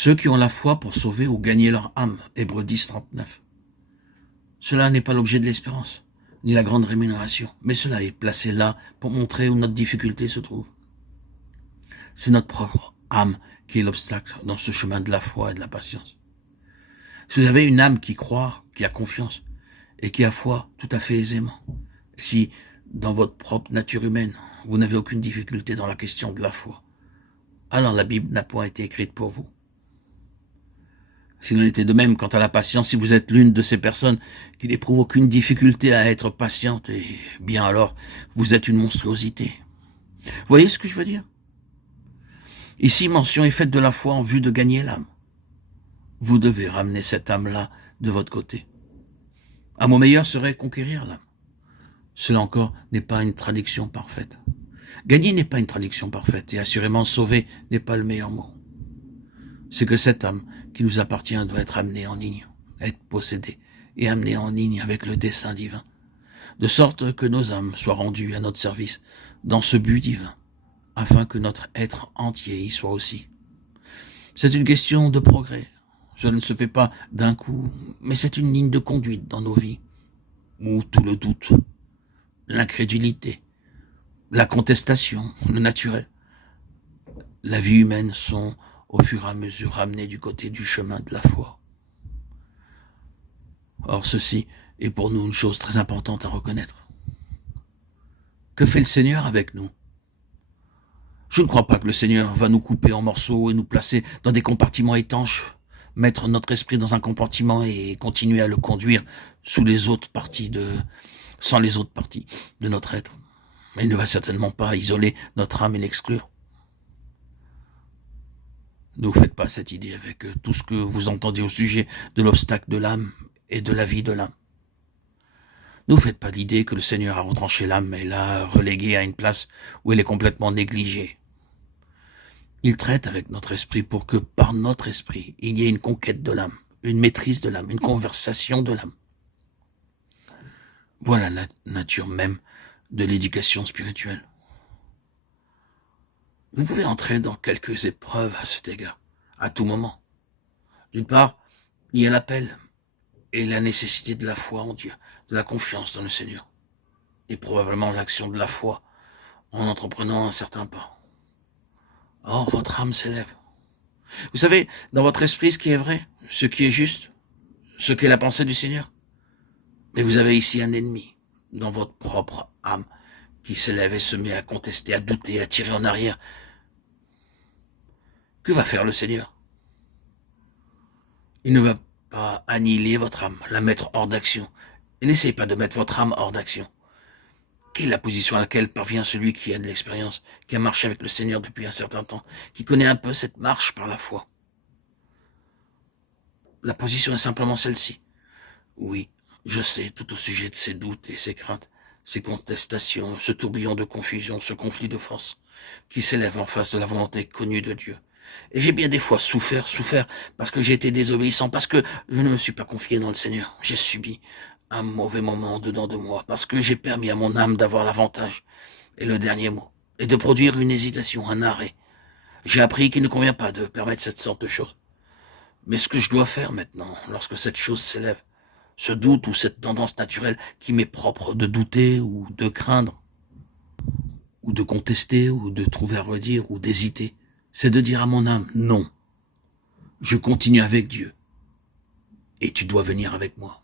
Ceux qui ont la foi pour sauver ou gagner leur âme. Hébreux 10, 39. Cela n'est pas l'objet de l'espérance, ni la grande rémunération, mais cela est placé là pour montrer où notre difficulté se trouve. C'est notre propre âme qui est l'obstacle dans ce chemin de la foi et de la patience. Si vous avez une âme qui croit, qui a confiance, et qui a foi tout à fait aisément, si dans votre propre nature humaine, vous n'avez aucune difficulté dans la question de la foi, alors la Bible n'a point été écrite pour vous. S'il en était de même quant à la patience, si vous êtes l'une de ces personnes qui n'éprouvent aucune difficulté à être patiente, eh bien alors, vous êtes une monstruosité. Vous voyez ce que je veux dire? Ici, mention est faite de la foi en vue de gagner l'âme. Vous devez ramener cette âme-là de votre côté. Un mot meilleur serait conquérir l'âme. Cela encore n'est pas une traduction parfaite. Gagner n'est pas une traduction parfaite, et assurément sauver n'est pas le meilleur mot. C'est que cette âme qui nous appartient doit être amenée en ligne, être possédée et amenée en ligne avec le dessein divin, de sorte que nos âmes soient rendues à notre service dans ce but divin, afin que notre être entier y soit aussi. C'est une question de progrès. Cela ne se fait pas d'un coup, mais c'est une ligne de conduite dans nos vies, où tout le doute, l'incrédulité, la contestation, le naturel, la vie humaine sont au fur et à mesure ramenés du côté du chemin de la foi. Or, ceci est pour nous une chose très importante à reconnaître. Que fait le Seigneur avec nous? Je ne crois pas que le Seigneur va nous couper en morceaux et nous placer dans des compartiments étanches, mettre notre esprit dans un compartiment et continuer à le conduire sans les autres parties de notre être. Mais il ne va certainement pas isoler notre âme et l'exclure. Ne vous faites pas cette idée avec tout ce que vous entendez au sujet de l'obstacle de l'âme et de la vie de l'âme. Ne vous faites pas l'idée que le Seigneur a retranché l'âme et l'a reléguée à une place où elle est complètement négligée. Il traite avec notre esprit pour que par notre esprit, il y ait une conquête de l'âme, une maîtrise de l'âme, une conversation de l'âme. Voilà la nature même de l'éducation spirituelle. Vous pouvez entrer dans quelques épreuves à cet égard, à tout moment. D'une part, il y a l'appel et la nécessité de la foi en Dieu, de la confiance dans le Seigneur, et probablement l'action de la foi en entreprenant un certain pas. Or, votre âme s'élève. Vous savez, dans votre esprit, ce qui est vrai, ce qui est juste, ce qu'est la pensée du Seigneur. Mais vous avez ici un ennemi, dans votre propre âme, qui s'élève et se met à contester, à douter, à tirer en arrière. Que va faire le Seigneur? Il ne va pas annihiler votre âme, la mettre hors d'action. Et n'essayez pas de mettre votre âme hors d'action. Quelle est la position à laquelle parvient celui qui a de l'expérience, qui a marché avec le Seigneur depuis un certain temps, qui connaît un peu cette marche par la foi? La position est simplement celle-ci. Oui, je sais tout au sujet de ces doutes et ces craintes, ces contestations, ce tourbillon de confusion, ce conflit de force qui s'élève en face de la volonté connue de Dieu. Et j'ai bien des fois souffert parce que j'ai été désobéissant, parce que je ne me suis pas confié dans le Seigneur. J'ai subi un mauvais moment dedans de moi, parce que j'ai permis à mon âme d'avoir l'avantage. Et le dernier mot est de produire une hésitation, un arrêt. J'ai appris qu'il ne convient pas de permettre cette sorte de choses. Mais ce que je dois faire maintenant, lorsque cette chose s'élève, ce doute ou cette tendance naturelle qui m'est propre de douter ou de craindre, ou de contester, ou de trouver à redire, ou d'hésiter, c'est de dire à mon âme, non, je continue avec Dieu, et tu dois venir avec moi.